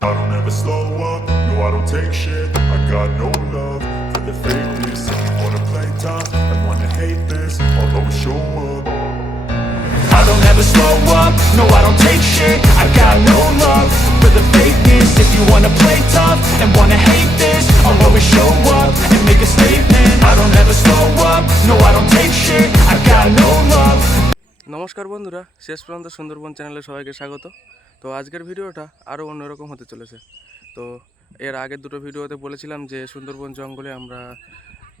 I don't ever slow up, no I don't take shit I got no love for the fakeness If you wanna play tough and wanna hate this I'll always show up I don't ever slow up, no I don't take shit I got no love for the fakeness If you wanna play tough and wanna hate this I'll always show up and make a statement I don't ever slow up, no I don't take shit I got no love নমস্কার বন্ধুরা শেষ পর্যন্ত সুন্দরবন চ্যানেলে সবাইকে স্বাগত তো আজকের ভিডিওটা আরও অন্যরকম হতে চলেছে। তো এর আগের দুটো ভিডিওতে বলেছিলাম যে সুন্দরবন জঙ্গলে আমরা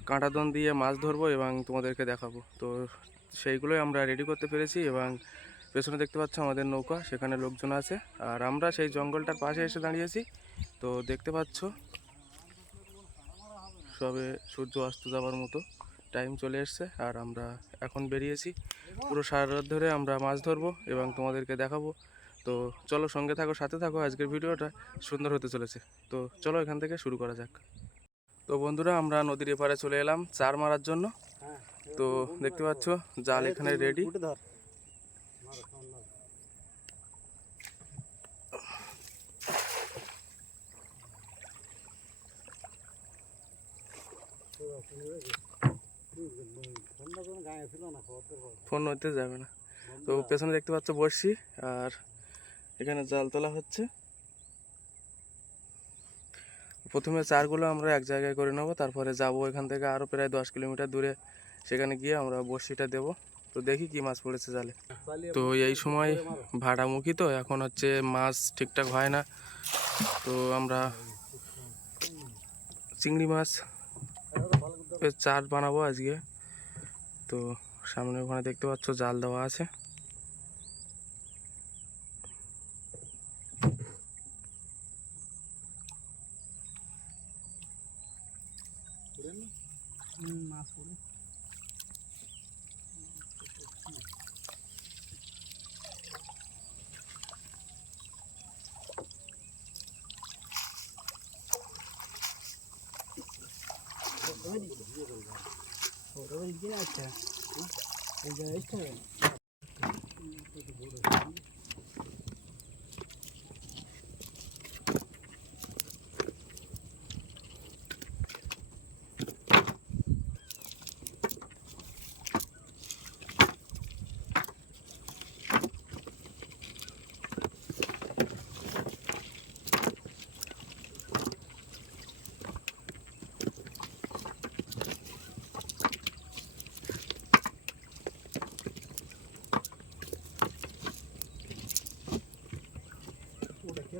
কাঁটাদন দিয়ে মাছ ধরবো এবং তোমাদেরকে দেখাবো। তো সেইগুলোই আমরা রেডি করতে পেরেছি এবং পেছনে দেখতে পাচ্ছ আমাদের নৌকা, সেখানে লোকজন আছে। আর আমরা সেই জঙ্গলটার পাশে এসে দাঁড়িয়েছি। তো দেখতে পাচ্ছ, সবে সূর্য অস্ত যাওয়ার মতো টাইম চলে এসছে আর আমরা এখন বেরিয়েছি। পুরো সারা রাত ধরে আমরা মাছ ধরবো এবং তোমাদেরকে দেখাবো। তো চলো সঙ্গে থাকো সাথে থাকো আজকের ভিডিওটা সুন্দর হতে চলেছে। তো চলো এখান থেকে শুরু করা যাক। তো বন্ধুরা আমরা নদীর এপারে চলে এলাম চার মারার জন্য। তো দেখতে পাচ্ছ জাল এখানে রেডি ফোন হতে যাবে না। তো পেছনে দেখতে পাচ্ছ বড়শি আর এখানে জাল তোলা হচ্ছে। প্রথমে চারগুলো আমরা এক জায়গায় করে নেব, তারপরে যাব এখান থেকে আরও প্রায় দশ কিলোমিটার দূরে। সেখানে গিয়ে আমরা বড়শিটা দেবো। তো দেখি কি মাছ পড়েছে জালে। তো এই সময় ভাড়ামুখী তো, এখন হচ্ছে মাছ ঠিকঠাক হয় না। তো আমরা চিংড়ি মাছ চার বানাবো আজকে। তো সামনে ওখানে দেখতে পাচ্ছ জাল দেওয়া আছে।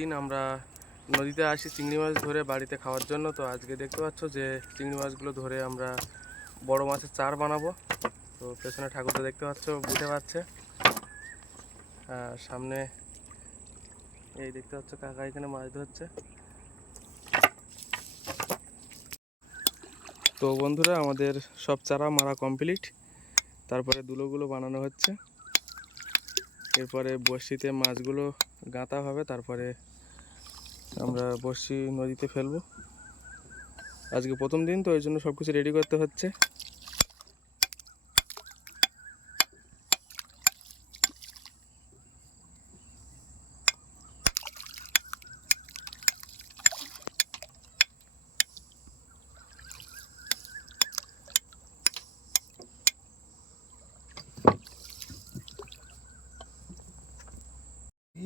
দিন আমরা নদীতে আসি চিংড়ি মাছ ধরে বাড়িতে খাওয়ার জন্য। তো আজকে দেখতে পাচ্ছ যে চিংড়ি মাছগুলো ধরে আমরা বড় মাছের চার বানাবো। তো পেছনে ঠাকুরটা দেখতে পাচ্ছ, বুঝে পাচ্ছে। আর সামনে এই দেখতে পাচ্ছ, কাকা এখানে মাছ ধরছে। তো বন্ধুরা, আমাদের সব চারা মারা কমপ্লিট। তারপরে দুলোগুলো বানানো হচ্ছে। এরপরে বড়শিতে মাছগুলো গাঁথা হবে। তারপরে আমরা বড়শি নদীতে ফেলব। আজকে প্রথম দিন, তো ওই জন্য সব কিছু রেডি করতে হচ্ছে।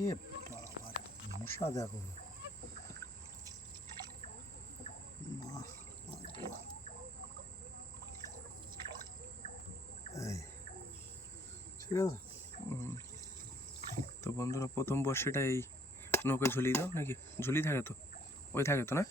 এ মশা দেখো মা, আল্লাহ। এই, ঠিক আছে তো বন্ধুরা প্রথম বর্ষিটা এই নৌকে ঝুলিয়ে দাও নাকি? ঝুলি থাকে তো? ওই থাকে তো না?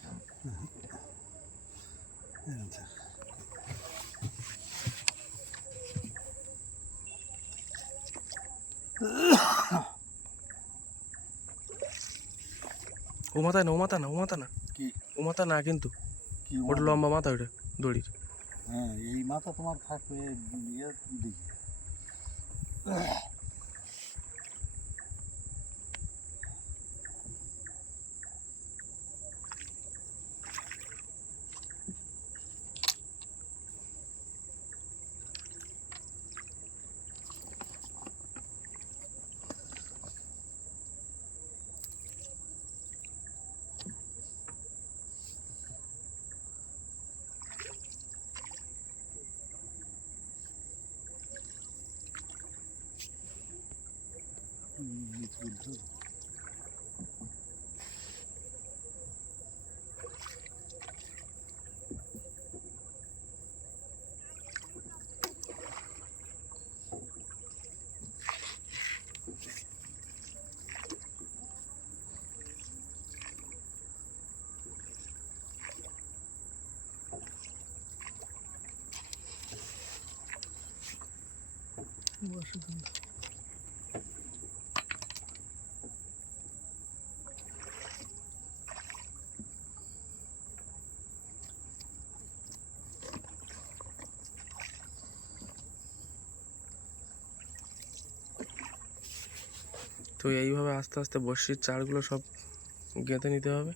ও মাথায় না ও মাথা না ও মাথা না। কি? ও মাথা না কিন্তু। ওটা লম্বা মাথা ওটা দড়ির। হ্যাঁ এই মাথা তোমার থাকবে ইয়ে দিকে। নিচে তুলতে তো এইভাবে আস্তে আস্তে বর্ষির চারগুলো সব গেঁথে নিতে হবে।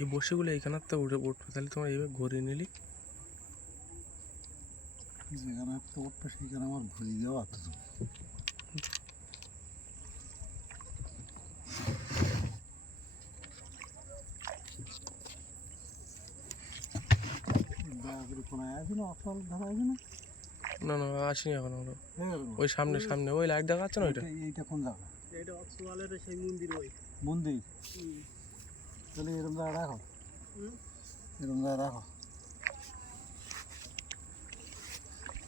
এই বসিগুলো এইখানে তো উঠে উঠবে তাহলে তোমার এইভাবে ঘুরিয়ে নিলি যেখানে একটা উঠবে সেখানে আমার ঘুরিয়ে দেওয়া আছে না? না আসিনি এখন আমরা ওই সামনে সামনে ওই লাইট দেখা যাচ্ছে না ওইটা? এইটা- এইটা কোন জায়গা? এটা অক্সওয়ালের সেই মন্দির ওই। মন্দির? তাহলে এরম জায়গা রাখো। এরম জায়গা রাখো।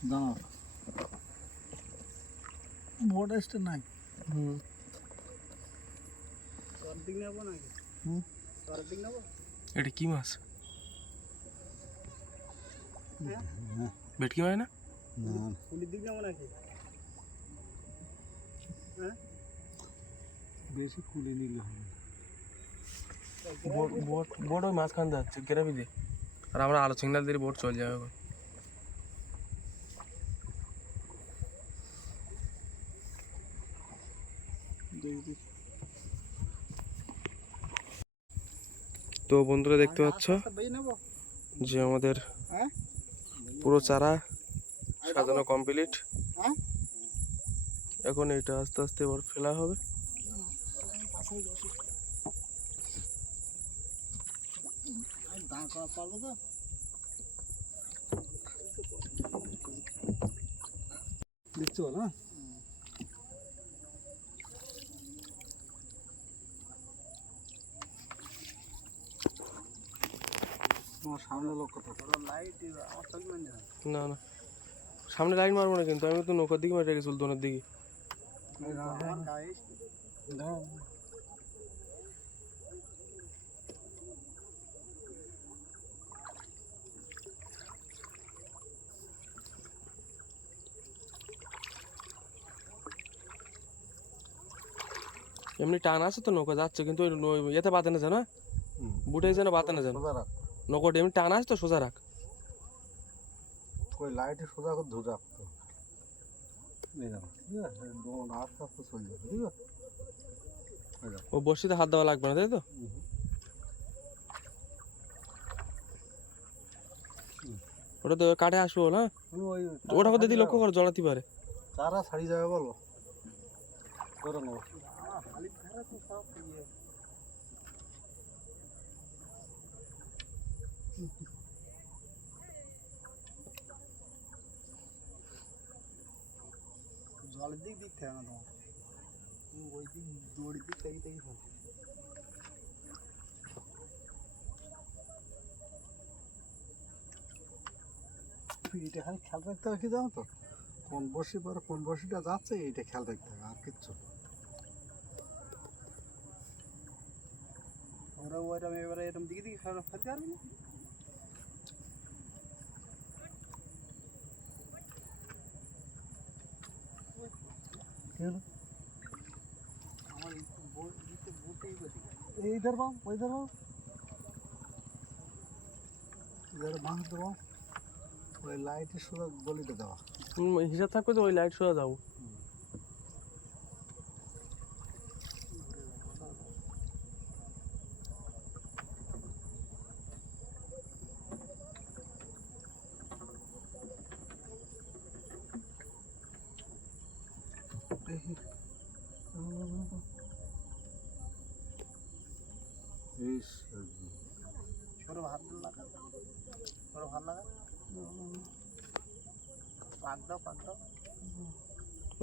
দাঁড়াও ভোট স্টেট নাই হুম তোর দিক নেব নাকি হুম তোর দিক নেব এটা কি মাছ হ্যাঁ ভেটকি মাছ না না ফুলির দিক নেব নাকি হ্যাঁ বেশি খুলে নিলে হবে না। বোট বোট বোট ওই মাঝখান যাচ্ছে গ্রামে দিয়ে আর আমরা আলো সিগনাল দিয়ে বোট চলে যাবে তো বন্ধুরা দেখতে পাচ্ছ যে আমাদের পুরো চারা সাজানো কমপ্লিট। এখন এটা আস্তে আস্তে এবার ফেলা হবে। দেখছ না? সামনে লোক লাইট আমার চোখ মানে না না। সামনে লাইন মারবো না কিন্তু আমি তো নৌকার দিকে মেরে গেছিল দোনের দিকে। এমনি টান আছে তো নৌকা যাচ্ছে কিন্তু ইয়েতে বাঁধে না জানো বুটে যেন বাঁধে না জানো নৌকোটা এমনি টান আছে তো সোজা রাখ। ওই লাইটে সোজা করে ধরে রাখতো ও বর্ষিতে হাত দেওয়া লাগবে না তাই তো? ওটা তো কাঠে আসব না তুমি ওই ওটা কোথায় দিয়ে লক্ষ্য করে জড়াতে পারে। তারা ছাড়ি যাবে বলো। করে নেব খালি ধারা তো সব ইয়ে জলের দিক দিক থাকে না তোমার? তুমি ওই দিক দড়ির দিক থেকে থেকে ফেল এটা খালি খেয়াল রাখতে হবে কি জানো তো? কোন বসি পরে কোন বসিটা যাচ্ছে, এইটা খেয়াল রাখতে হবে, আর কিচ্ছু। ওরা ওইরকম এবারে এরকম দিকে দিকে ফেল ফেলতে পারবে না কি হলো আমার বোট দিতে বোটেই গতি এই ইধার বাম ওই इधर বাম दो ওই লাইটের সোজা গলিতে দেওয়া হিসাব থাকবে তো ওই লাইট সোজা যাব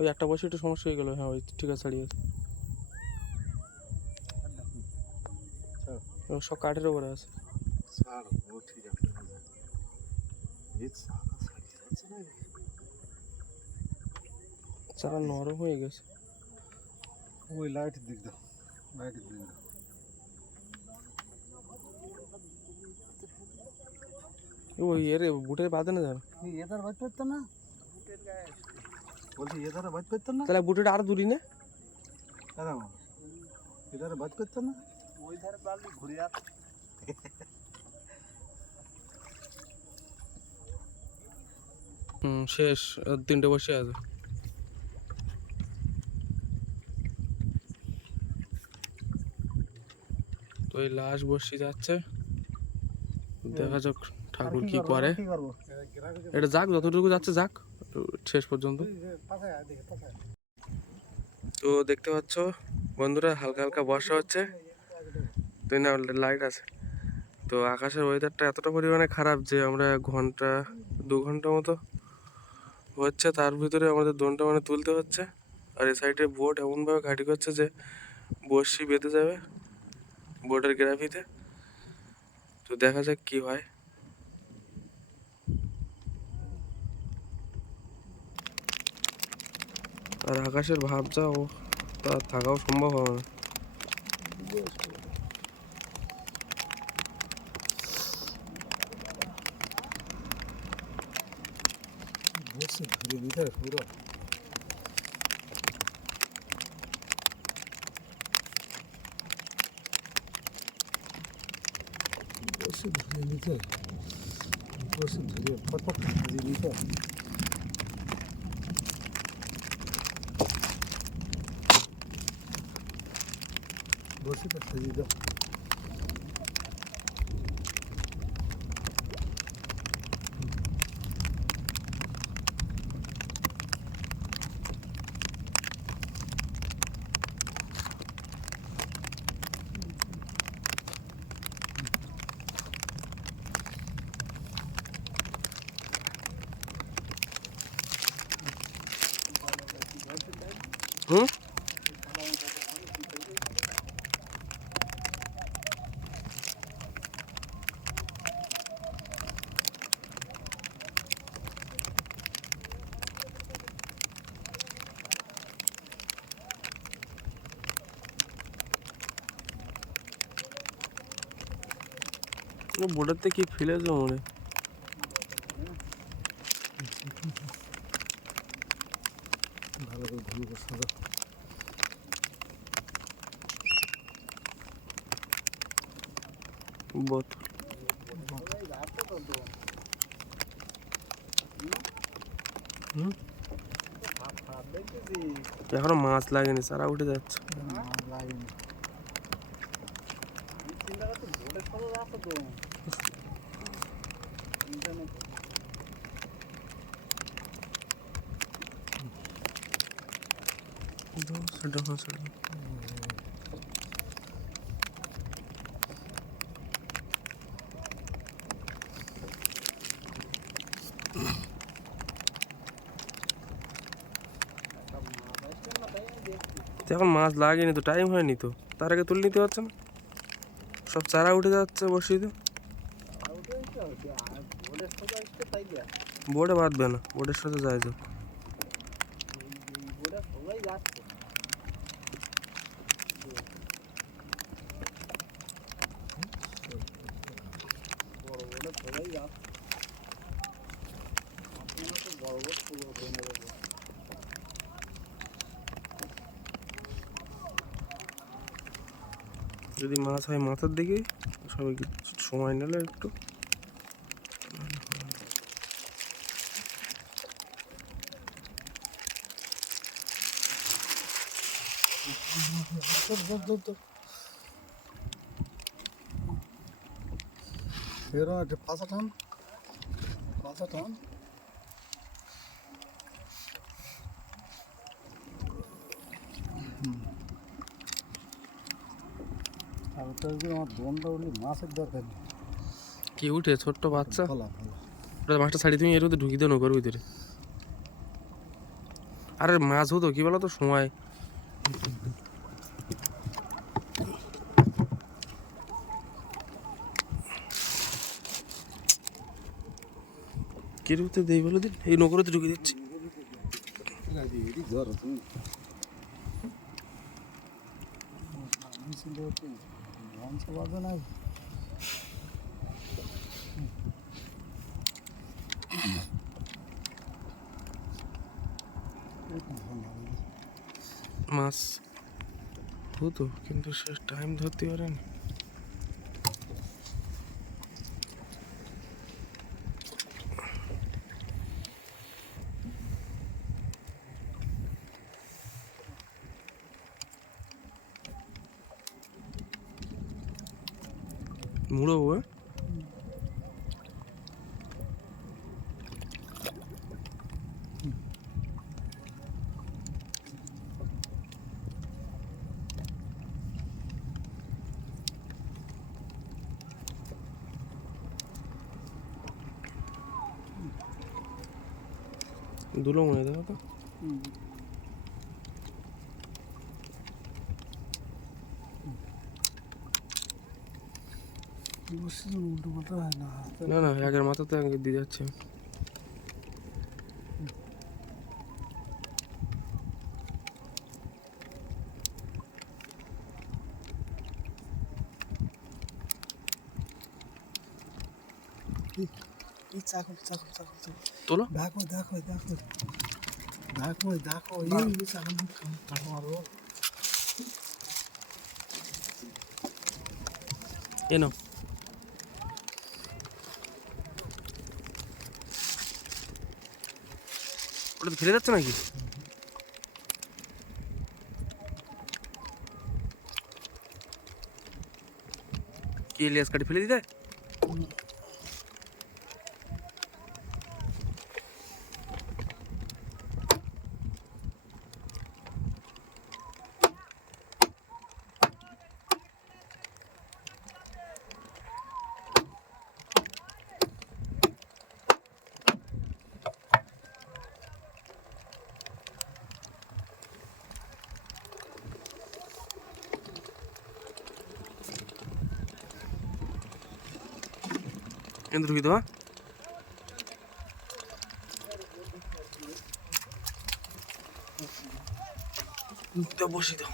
ওই একটা বসে একটু সমস্যা হয়ে গেলো। হ্যাঁ ওই ঠিক আছে ছাড়িয়ে সব কাঠের উপরে আছে। চারা নরম হয়ে গেছে। ওই লাইটের দিক দাও লাইটের দিক দাও। ওই এর বুটের বাদে না। যাবে এদার পেত না? বুটের গায়ে বলছি এদারে বাইট পেত না? তাহলে বুটের আর দূরি না। পেত না? ওই ধারে পারলে ঘুরে শেষ তিনটে বসে আছে। তো এই লাশ বসে যাচ্ছে। দেখা যাক ঠাকুর কি করে। এটা যাক যতটুকু যাচ্ছে যাক। শেষ পর্যন্ত। তো দেখতে পাচ্ছ, বন্ধুরা হালকা হালকা বর্ষা হচ্ছে। তুই না লাইট আছে। তো আকাশের ওয়েদারটা এতটা পরিমাণে খারাপ যে আমরা ঘণ্টা, দু ঘণ্টা মতো হচ্ছে। তার ভিতরে আমাদের দোনটা মানে তুলতে হচ্ছে। আর এই সাইডে বোট এমনভাবে ঘাটি করছে যে বর্ষি বেঁধে যাবে বোটের গ্রাফিতে। তো দেখা যাক কি হয়। আর আকাশের ভাব যা ও তা থাকাও সম্ভব হবে না বসে ধরে ভিতরে পুরো বসে ধরে নিতে বসে ধরে ফটফট ধরে নিতে বসিটা ধরে দাও হুম বোর্ডার থেকে কি ফেলেছে মনে? ভালো করে এখনও মাছ লাগেনি সারা উঠে যাচ্ছে লাগেনি আমি চিন্তা করছি বোটের সরো আছে তো ইন্টারনেট তো এখন মাছ লাগেনি তো টাইম হয়নি তো। তার আগে তুলে নিতে পারছে না? সব চারা উঠে যাচ্ছে বসিয়ে বোর্ডে বাঁধবে না বোর্ডের সাথে যায় তো এই বোর্ডের সবাই যাচ্ছে বড় বোর্ডে সবাই যাচ্ছে আপনারা তো বড় বোর্ড পুরো বেঁধে দেবো যদি মাছ হয় মাথার দিকে কিছু সময় নিলে একটু। বেরো একটা পাঁচা টান। পাঁচা টান। আমার দমটা উঠলে মাছের দরকার নেই। কি উঠে ছোট্ট বাচ্চা? ফলা ওটা মাছটা ছাড়ি তুমি এর মধ্যে ঢুকি দেও নৌকার ভিতরে। আরে মাছ হতো কি বলো তো সময় কেরুতে দেই বলে দিন এই নৌকারতে ঢুকিয়ে দিচ্ছি। তো লঞ্চ মাছ হতো কিন্তু সে টাইম ধরতে পারেনি মুড়ো হ্যাঁ দুলো মনে দেখো তো। না না একের মাথাতে আগে দিয়ে যাচ্ছে। এই চাকু চাকু চাকু চাকু তোলো দেখো দেখো দেখো দেখো দেখো এই চাকু কাটো মারো এ নাও ওটা তো ফেলে যাচ্ছে নাকি কি ইলিয়াস কাটি ফেলে দিতে কিন্তু ঢুকি দেওয়া বসি দাও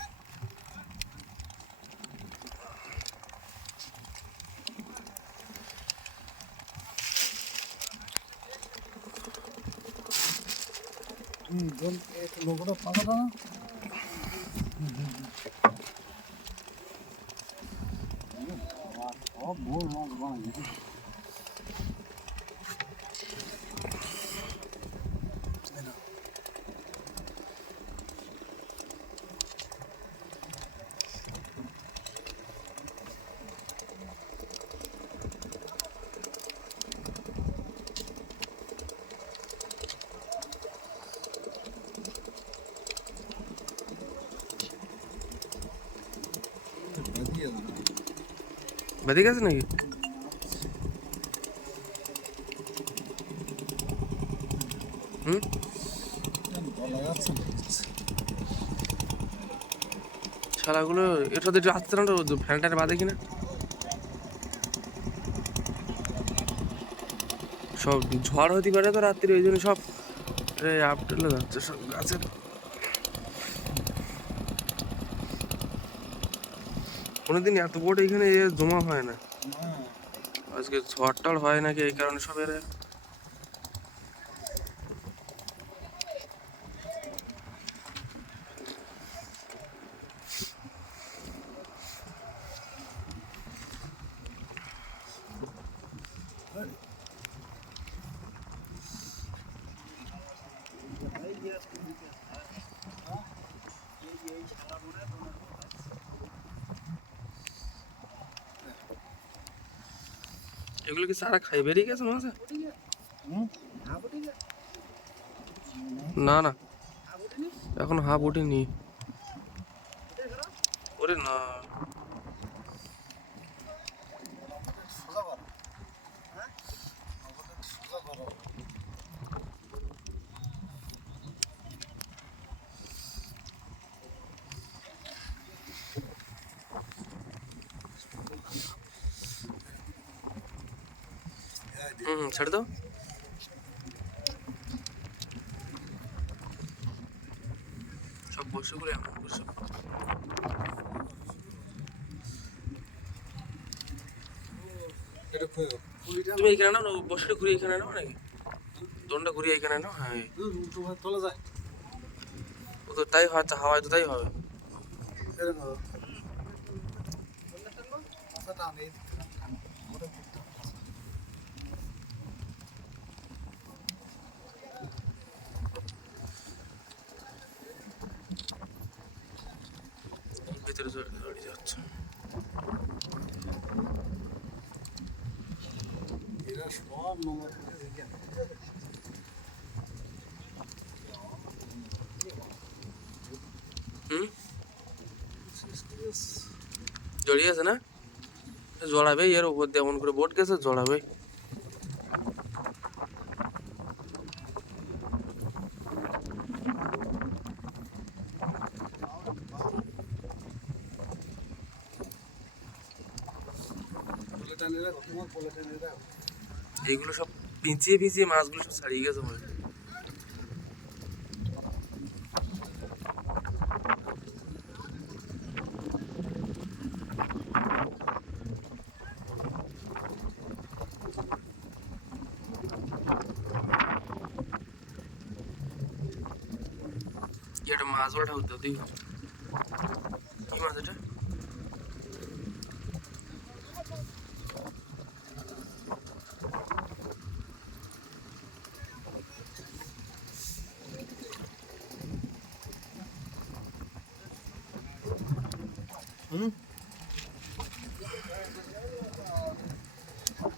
তুমি জল লোকটা পাকাটা না সব বাদি গেছে নাকি? হুম? শালাগুলো এটা তো আসতে না তো ফ্যানটার বাদে কিনা। সব ঝড় হতে পারে তো রাত্রি ওই জন্য সব আপটেলে যাচ্ছে, সব গাছের কোনোদিন এত বোট এখানে জমা হয় না। আজকে ঝড় টড় হয় নাকি এই কারণে সব এরা এগুলো কি সারা খাই? বেরিয়ে গেছে মাঝে? না না। এখন হাফ উঠেনি ওরে না সোজা করো হ্যাঁ সোজা করো হুম হুম, ছেড়ে দাও। সব বসে করে এমন বসে তুমি এখানে নাও না বসে ঘুরিয়ে এখানে নাও নাকি? দোনটা ঘুরিয়ে এখানে নাও হ্যাঁ। তোলা যায়। ও তো তাই হয় হাওয়ায় তো তাই হবে এরকম মাথা টান এই ওটা করতে হবে। ভিতরে চলে দাঁড়িয়ে যাচ্ছে এরা সব নোংরা করে রেখে দেয়। হুম জড়িয়ে আছে না জড়াবে এর উপর দিয়ে এমন করে বোট গেছে জড়াবে পোলে টানে রাখো তোমার পোলে টানে রাখো এইগুলো সব পিঁচিয়ে পিঁচিয়ে মাছগুলো সব ছাড়িয়ে গেছে মনে একটা মাছ ওঠা হতো দেখি। কি মাছ এটা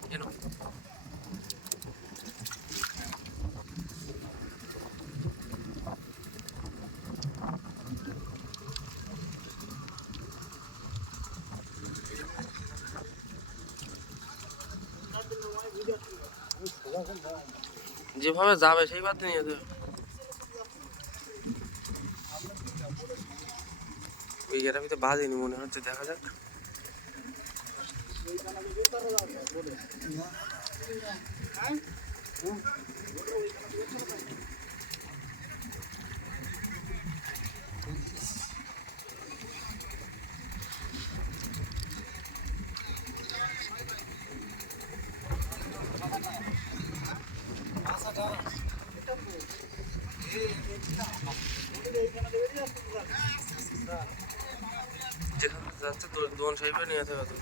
কেন যেভাবে যাবে সেই বাদ নিয়ে যাবে। ওই গ্রামিতে বাজেনি মনে হচ্ছে দেখা যাক যাচ্ছে দো- দোকান সাহেবে নিয়ে যেতে হবে তো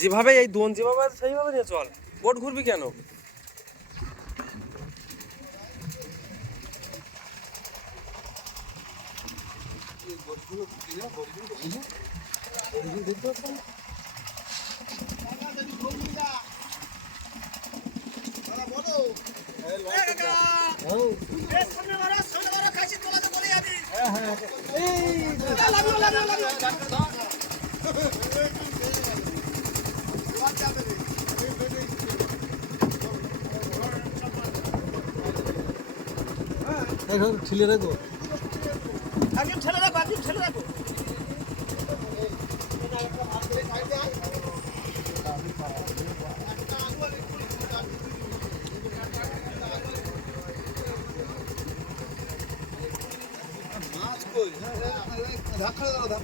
যেভাবে এই দোন যেভাবে সেইভাবে নিয়ে চল। বোট ঘুরবি কেন এই বটগুলো কিনা বটগুলো দেখতে পাচ্ছ না? ঠেলে রাখো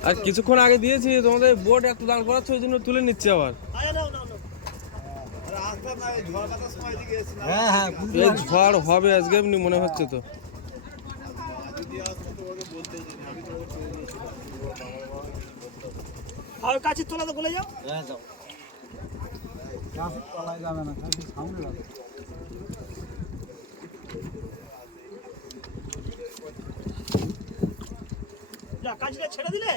আর কিছুক্ষণ আগে দিয়েছি তোমাদের বোর্ড একটু দাঁড় করাচ্ছে ওই জন্য তুলে নিচ্ছে আবার। হ্যাঁ হ্যাঁ। ঝড় হবে আজকে এমনি মনে হচ্ছে তো। আর কাছের তোলা তো বলে যাও। হ্যাঁ যাও। তলায় যাবে না কাঁচের সামনে যাবে। যা কাজটা ছেড়ে দিলে?